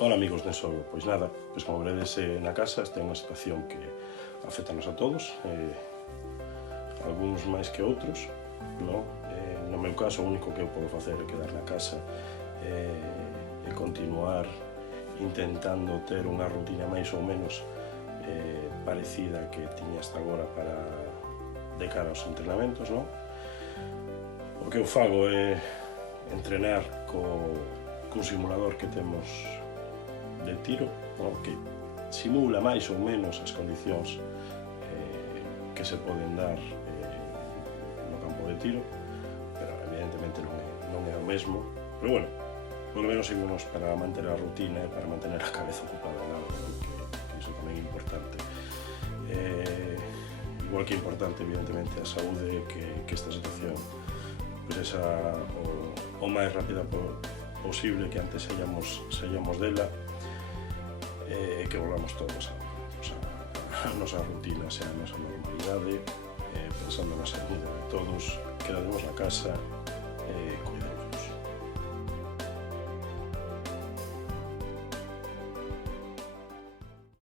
Hola amigos de Ensogo, pois nada, pois como veredes na casa esta é unha situación que afectanos a todos, algúns máis que outros, no? No meu caso o único que eu podo facer é quedar na casa e continuar intentando ter unha rutina máis ou menos parecida que tiña hasta agora para de cara aos entrenamentos, no? O que eu fago é entrenar cun simulador que temos de tiro, no? Que simula máis ou menos as condicións que se poden dar no campo de tiro, pero evidentemente non é o mesmo, pero bueno, polo menos seguimos para manter a rutina e para mantener a cabeza ocupada en algo, ¿no? Que iso tamén é importante. Igual que é importante evidentemente a saúde, que esta situación pues o máis rápida posible que antes saíamos dela, que volvamos todos a nosa rutina, a nosa normalidade, pensando na saúde de todos, quedademos na casa, cuidemos.